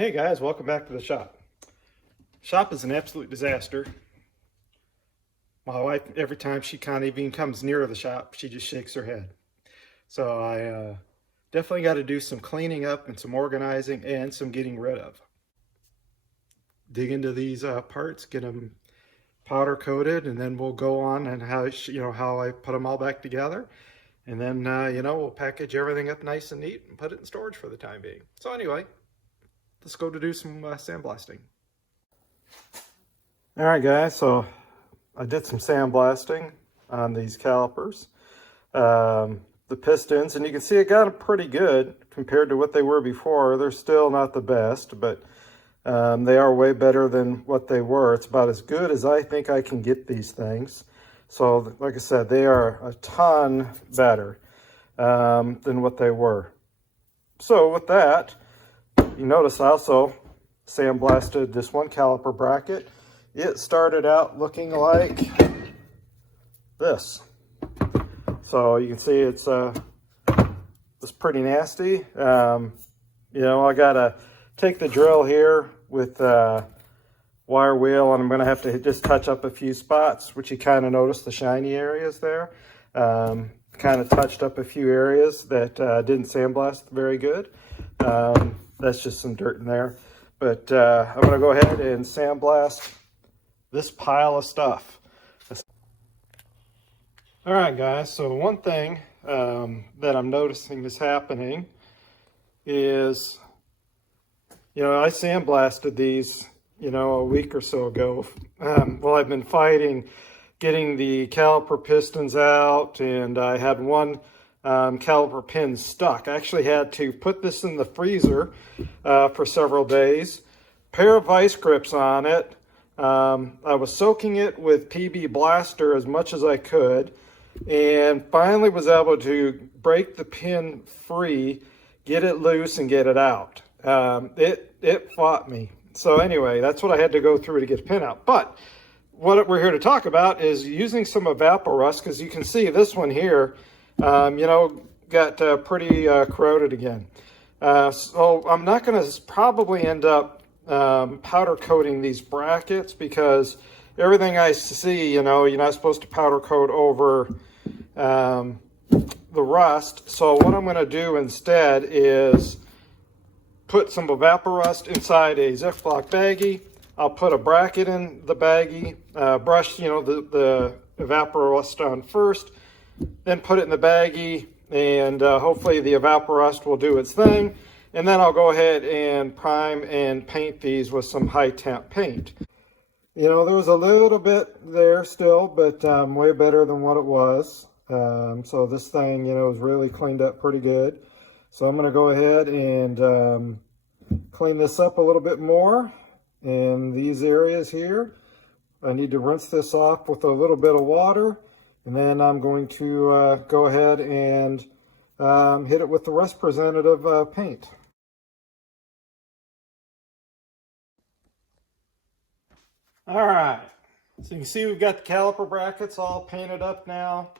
Hey guys, welcome back to the shop. Shop is an absolute disaster. My wife, every time she kind of even comes near the shop, she just shakes her head. So I definitely got to do some cleaning up and some organizing and some getting rid of. Dig into these parts, get them powder coated, and then we'll go on and how I put them all back together. And then we'll package everything up nice and neat and put it in storage for the time being. So anyway, let's go to do some sandblasting. All right, guys, so I did some sandblasting on these calipers. The pistons, and you can see I got them pretty good compared to what they were before. They're still not the best, but they are way better than what they were. It's about as good as I think I can get these things. So, like I said, they are a ton better than what they were. So with that, you notice I also sandblasted this one caliper bracket. It started out looking like this. So you can see it's pretty nasty. I gotta take the drill here with wire wheel, and I'm gonna have to just touch up a few spots, which you kind of notice the shiny areas there. Kind of touched up a few areas that didn't sandblast very good. That's just some dirt in there. But I'm gonna go ahead and sandblast this pile of stuff. All right, guys, so one thing that I'm noticing is happening is, I sandblasted these, a week or so ago. Well, I've been fighting getting the caliper pistons out, and I had one caliper pin stuck. I actually had to put this in the freezer for several days, pair of vice grips on it. I was soaking it with PB Blaster as much as I could, and finally was able to break the pin free, get it loose, and get it out. It fought me. So anyway, that's what I had to go through to get the pin out. But what we're here to talk about is using some evaporust, because you can see this one here, got pretty corroded again. So I'm not going to probably end up powder coating these brackets, because everything I see, you're not supposed to powder coat over the rust. So what I'm going to do instead is put some evaporust inside a Ziploc baggie. I'll put a bracket in the baggie, brush the evaporust on first, then put it in the baggie, and hopefully the evaporust will do its thing. And then I'll go ahead and prime and paint these with some high temp paint. There was a little bit there still, but way better than what it was. So this thing, is really cleaned up pretty good. So I'm going to go ahead and clean this up a little bit more in these areas here. I need to rinse this off with a little bit of water, and then I'm going to go ahead and hit it with the rust preventative paint. All right, so you can see we've got the caliper brackets all painted up now.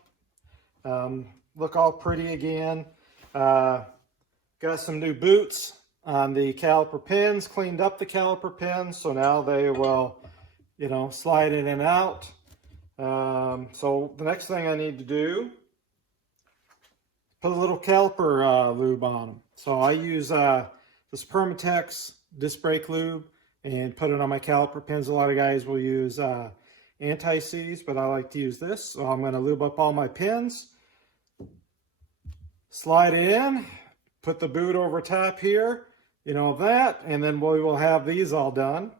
Look all pretty again. Got some new boots on the caliper pins, cleaned up the caliper pins, so now they will, slide in and out. So the next thing I need to do, put a little caliper lube on them. So I use this Permatex disc brake lube and put it on my caliper pins. A lot of guys will use anti-seize, but I like to use this. So I'm going to lube up all my pins, slide it in, put the boot over top here, that, and then we will have these all done.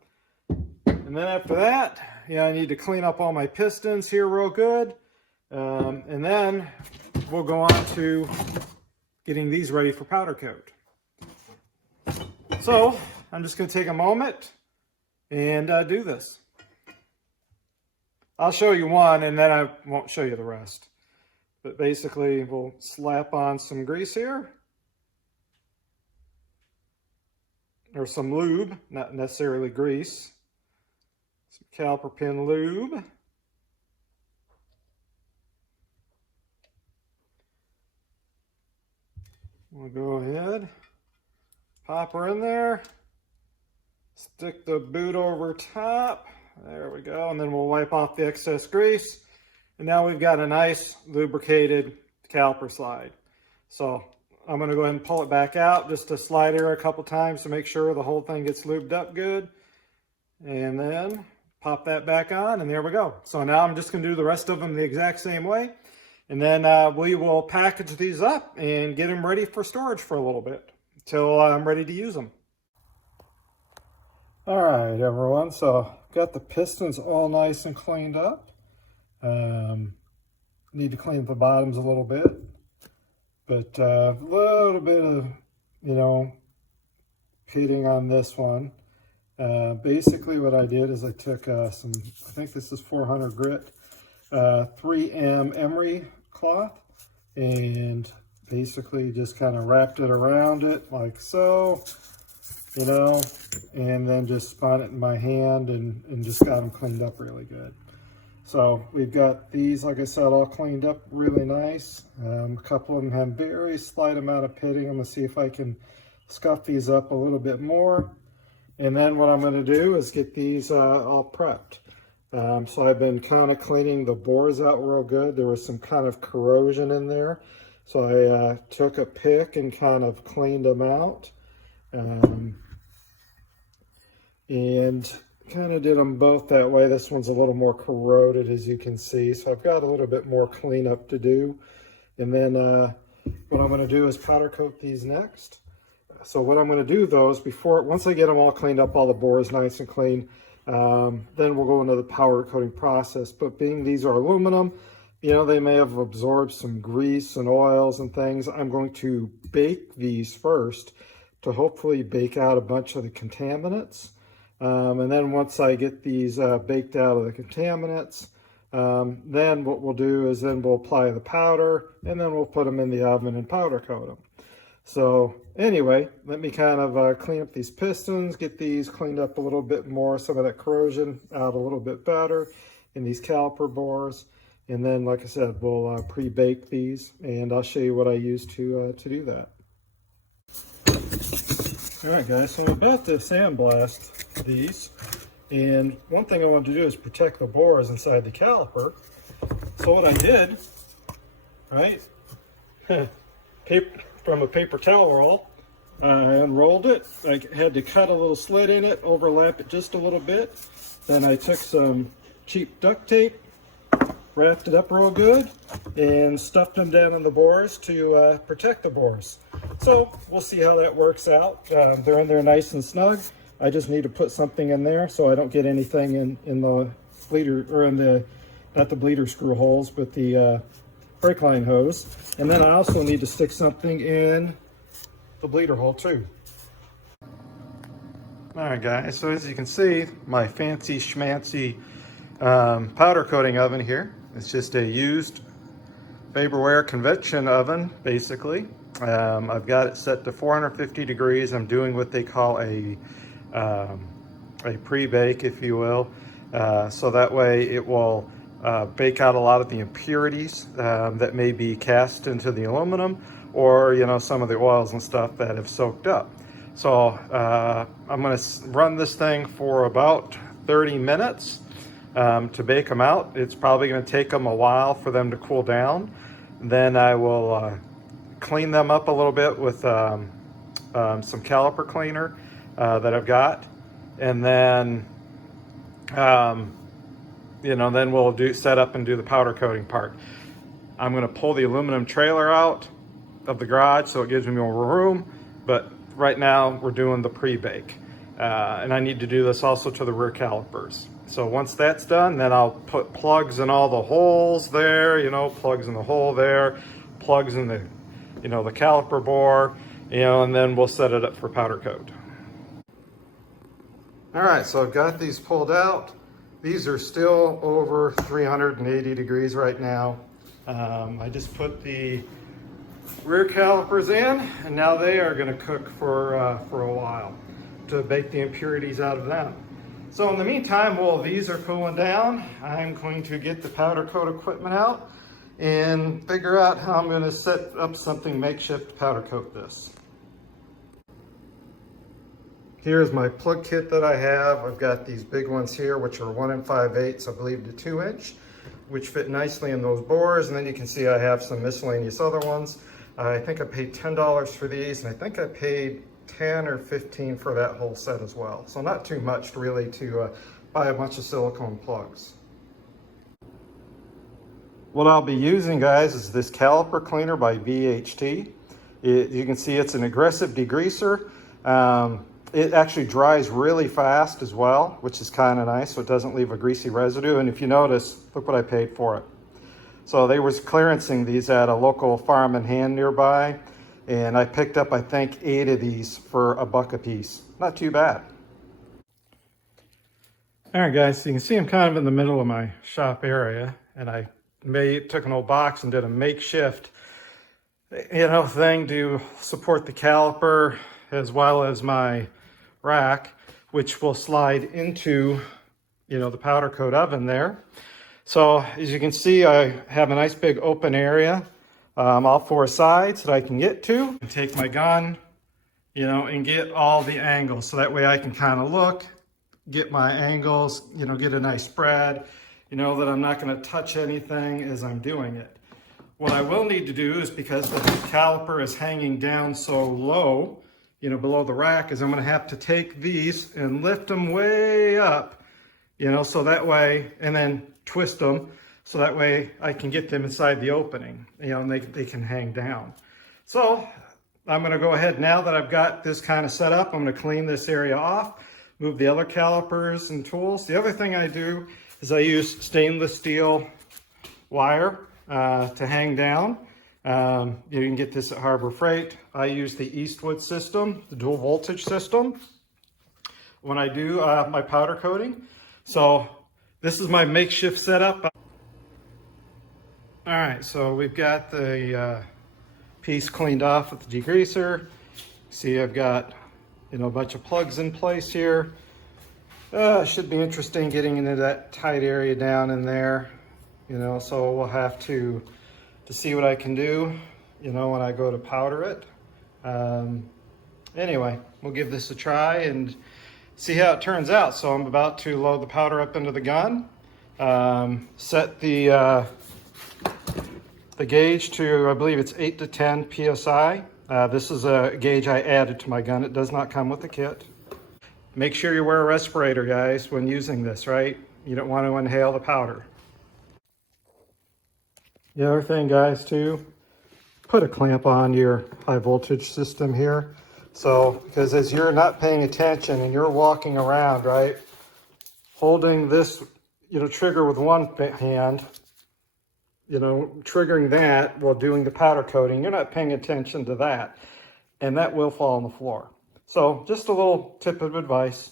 And then after that, I need to clean up all my pistons here real good. And then we'll go on to getting these ready for powder coat. So I'm just going to take a moment and do this. I'll show you one, and then I won't show you the rest. But basically, we'll slap on some grease here, or some lube, not necessarily grease. Some caliper pin lube. We'll go ahead, pop her in there, Stick the boot over top. There we go. And then we'll wipe off the excess grease. And now we've got a nice lubricated caliper slide. So I'm going to go ahead and pull it back out just to slide here a couple times to make sure the whole thing gets lubed up good. And then pop that back on, and there we go. So now I'm just going to do the rest of them the exact same way. And then we will package these up and get them ready for storage for a little bit until I'm ready to use them. All right, everyone. So got the pistons all nice and cleaned up. Need to clean up the bottoms a little bit. But a little bit of, pitting on this one. Basically what I did is I took some, I think this is 400 grit, 3M emery cloth, and basically just kind of wrapped it around it like so, and then just spun it in my hand and just got them cleaned up really good. So we've got these, like I said, all cleaned up really nice. A couple of them have very slight amount of pitting. I'm going to see if I can scuff these up a little bit more. And then what I'm going to do is get these all prepped. So I've been kind of cleaning the bores out real good. There was some kind of corrosion in there. So I took a pick and kind of cleaned them out. And kind of did them both that way. This one's a little more corroded, as you can see. So I've got a little bit more cleanup to do. And then what I'm going to do is powder coat these next. So what I'm going to do though is once I get them all cleaned up, all the bores nice and clean, then we'll go into the powder coating process. But being these are aluminum, they may have absorbed some grease and oils and things. I'm going to bake these first to hopefully bake out a bunch of the contaminants. And then once I get these baked out of the contaminants, then what we'll do is then we'll apply the powder, and then we'll put them in the oven and powder coat them. So anyway, let me kind of clean up these pistons, get these cleaned up a little bit more, some of that corrosion out a little bit better in these caliper bores. And then, like I said, we'll pre-bake these, and I'll show you what I use to do that. All right, guys, so I'm about to sandblast these, and one thing I want to do is protect the bores inside the caliper. So what I did, right, from a paper towel roll, I unrolled it. I had to cut a little slit in it, overlap it just a little bit. Then I took some cheap duct tape, wrapped it up real good, and stuffed them down in the bores to protect the bores. So we'll see how that works out. They're in there nice and snug. I just need to put something in there so I don't get anything in the bleeder, or in the, not the bleeder screw holes, but the brake line hose. And then I also need to stick something in the bleeder hole too. All right, guys, so as you can see, my fancy schmancy powder coating oven here. It's just a used Vaporware convection oven, basically. I've got it set to 450 degrees. I'm doing what they call a pre-bake, if you will. So that way it will bake out a lot of the impurities that may be cast into the aluminum, or some of the oils and stuff that have soaked up. So I'm going to run this thing for about 30 minutes to bake them out. It's probably going to take them a while for them to cool down. Then I will clean them up a little bit with some caliper cleaner that I've got, and then then we'll set up and do the powder coating part. I'm going to pull the aluminum trailer out of the garage so it gives me more room, but right now we're doing the pre-bake, and I need to do this also to the rear calipers. So once that's done, then I'll put plugs in all the holes there, plugs in the hole there, plugs in the the caliper bore, and then we'll set it up for powder coat. All right, so I've got these pulled out. These are still over 380 degrees right now. I just put the rear calipers in, and now they are going to cook for a while to bake the impurities out of them. So in the meantime, while these are cooling down, I'm going to get the powder coat equipment out and figure out how I'm going to set up something makeshift to powder coat this. Here's my plug kit that I have. I've got these big ones here, which are 1 5/8, I believe, to 2 inch, which fit nicely in those bores. And then you can see I have some miscellaneous other ones. I think I paid $10 for these, and I think I paid 10 or 15 for that whole set as well. So not too much really to buy a bunch of silicone plugs. What I'll be using, guys, is this caliper cleaner by VHT. You can see it's an aggressive degreaser. It actually dries really fast as well, which is kind of nice, so it doesn't leave a greasy residue. And if you notice, look what I paid for it. So they was clearancing these at a local farm and hand nearby, and I picked up, I think, 8 of these for $1 a piece. Not too bad. All right, guys, so you can see I'm kind of in the middle of my shop area, and I took an old box and did a makeshift, thing to support the caliper as well as my rack, which will slide into, the powder coat oven there. So as you can see, I have a nice big open area, all 4 sides that I can get to. And take my gun, and get all the angles. So that way I can kind of look, get my angles, get a nice spread, that I'm not going to touch anything as I'm doing it. What I will need to do is, because the caliper is hanging down so low, below the rack, is I'm going to have to take these and lift them way up, so that way, and then twist them, so that way I can get them inside the opening, and they can hang down. So I'm going to go ahead, now that I've got this kind of set up, I'm going to clean this area off, move the other calipers and tools. The other thing I do is I use stainless steel wire to hang down. You can get this at Harbor Freight. I use the Eastwood system, the dual voltage system, when I do my powder coating. So this is my makeshift setup. All right, so we've got the piece cleaned off with the degreaser. See, I've got a bunch of plugs in place here. Should be interesting getting into that tight area down in there, so we'll have to see what I can do, when I go to powder it. Anyway, we'll give this a try and see how it turns out. So I'm about to load the powder up into the gun, set the gauge to, I believe it's 8 to 10 PSI. This is a gauge I added to my gun. It does not come with the kit. Make sure you wear a respirator, guys, when using this, right? You don't want to inhale the powder. The other thing, guys, too, put a clamp on your high voltage system here. So, because as you're not paying attention and you're walking around, right, holding this, trigger with one hand, triggering that while doing the powder coating, you're not paying attention to that, and that will fall on the floor. So just a little tip of advice.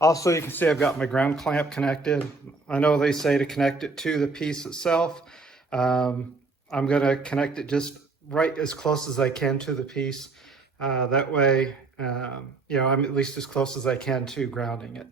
Also, you can see I've got my ground clamp connected. I know they say to connect it to the piece itself. I'm going to connect it just right as close as I can to the piece. That way, I'm at least as close as I can to grounding it.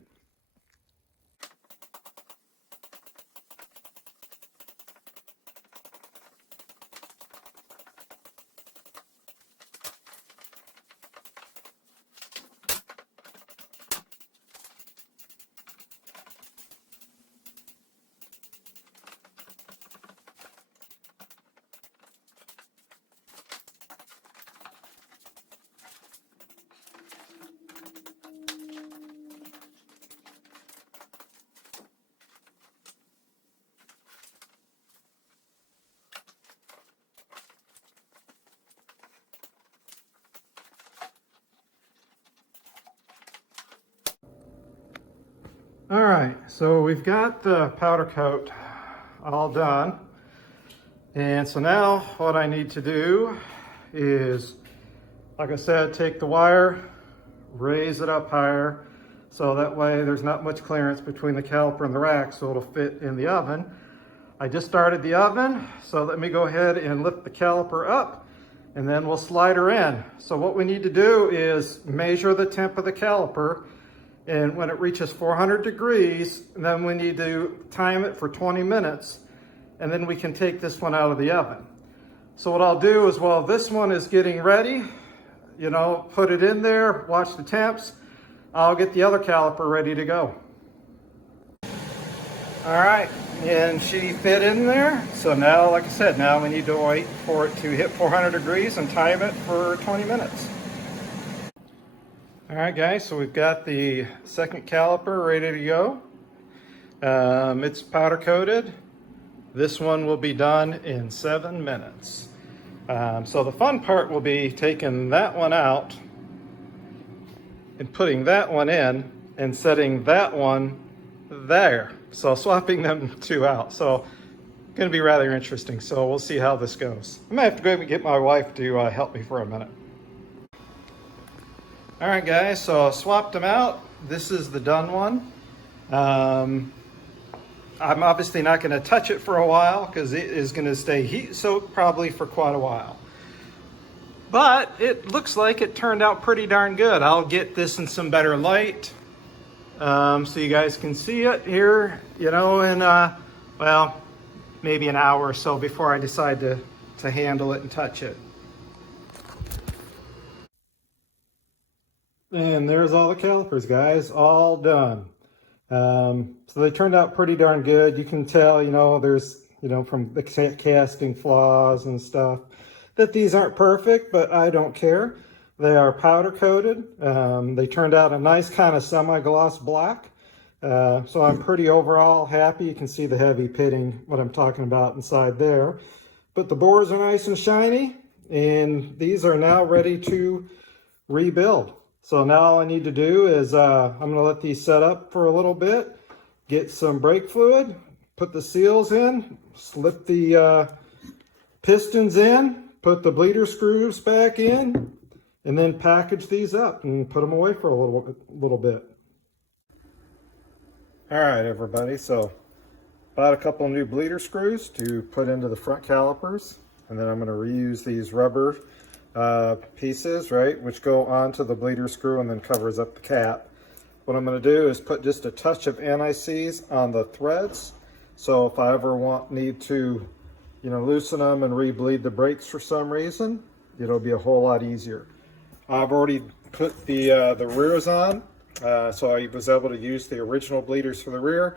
All right, so we've got the powder coat all done. And so now what I need to do is, like I said, take the wire, raise it up higher, so that way there's not much clearance between the caliper and the rack, so it'll fit in the oven. I just started the oven, so let me go ahead and lift the caliper up, and then we'll slide her in. So what we need to do is measure the temp of the caliper, and when it reaches 400 degrees, then we need to time it for 20 minutes, and then we can take this one out of the oven. So what I'll do is, while this one is getting ready, put it in there, watch the temps, I'll get the other caliper ready to go. All right, and she fit in there. So now, like I said, now we need to wait for it to hit 400 degrees and time it for 20 minutes. All right, guys, so we've got the second caliper ready to go. It's powder coated. This one will be done in 7 minutes. So the fun part will be taking that one out and putting that one in and setting that one there. So swapping them two out. So going to be rather interesting. So we'll see how this goes. I might have to go and get my wife to help me for a minute. All right, guys, so I swapped them out. This is the done one. I'm obviously not going to touch it for a while because it is going to stay heat soaked probably for quite a while. But it looks like it turned out pretty darn good. I'll get this in some better light so you guys can see it here, you know, in, well, maybe an hour or so before I decide to handle it and touch it. And there's all the calipers, guys, all done. So they turned out pretty darn good. You can tell, you know, there's, you know, from the casting flaws and stuff, that these aren't perfect, but I don't care. They are powder coated. They turned out a nice kind of semi-gloss black. So I'm pretty overall happy. You can see the heavy pitting, what I'm talking about inside there. But the bores are nice and shiny, and these are now ready to rebuild. So now all I need to do is I'm going to let these set up for a little bit, get some brake fluid, put the seals in, slip the pistons in, put the bleeder screws back in, and then package these up and put them away for a little bit. All right, everybody, so bought a couple new bleeder screws to put into the front calipers, and then I'm going to reuse these rubber pieces, right, which go onto the bleeder screw and then covers up the cap. What I'm going to do is put just a touch of anti-seize on the threads, so if I ever need to, you know, loosen them and re-bleed the brakes for some reason, it'll be a whole lot easier. I've already put the rears on, so I was able to use the original bleeders for the rear,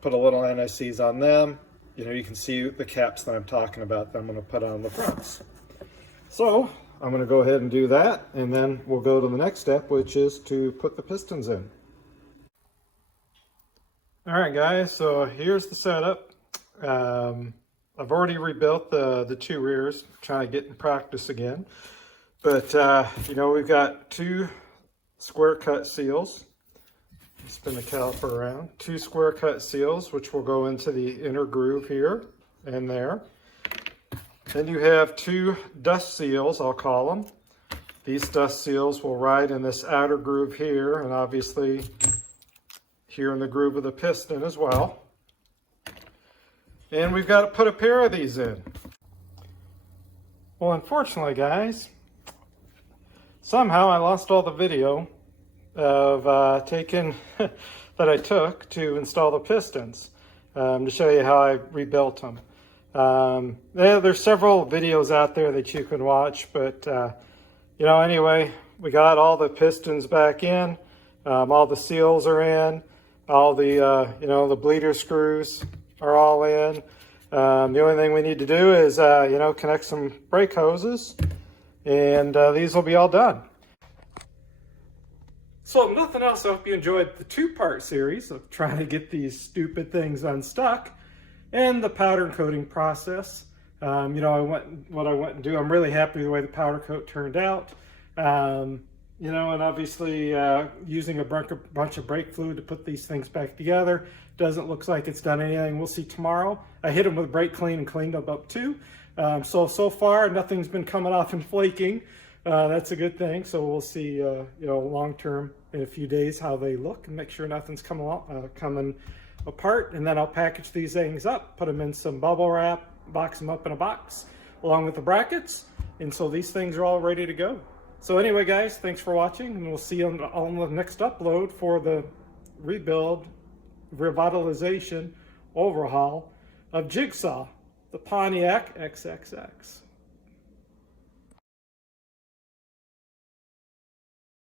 put a little anti-seize on them. You know, you can see the caps that I'm talking about that I'm going to put on the fronts. So I'm going to go ahead and do that, and then we'll go to the next step, which is to put the pistons in. All right, guys, so here's the setup. I've already rebuilt the two rears, trying to get in practice again. But, you know, we've got two square cut seals. Spin the caliper around. Two square cut seals, which will go into the inner groove here and there. Then you have two dust seals, I'll call them. These dust seals will ride in this outer groove here, and obviously here in the groove of the piston as well. And we've got to put a pair of these in. Well, unfortunately, guys, somehow I lost all the video of taking that I took to install the pistons to show you how I rebuilt them. There's several videos out there that you can watch, but you know, anyway, we got all the pistons back in, all the seals are in, all the you know, the bleeder screws are all in. The only thing we need to do is you know, connect some brake hoses, and these will be all done. So if nothing else, I hope you enjoyed the two-part series of trying to get these stupid things unstuck and the powder coating process. You know, what I went and do. I'm really happy with the way the powder coat turned out. You know, and obviously using a bunch of brake fluid to put these things back together doesn't look like it's done anything. We'll see tomorrow. I hit them with brake clean and cleaned them up too. So far nothing's been coming off and flaking. That's a good thing. So we'll see, you know, long term in a few days how they look and make sure nothing's coming apart. And then I'll package these things up, put them in some bubble wrap, box them up in a box along with the brackets. And so these things are all ready to go. So anyway, guys, thanks for watching, and we'll see you on the next upload for the rebuild, revitalization, overhaul of Jigsaw, the Pontiac XXX.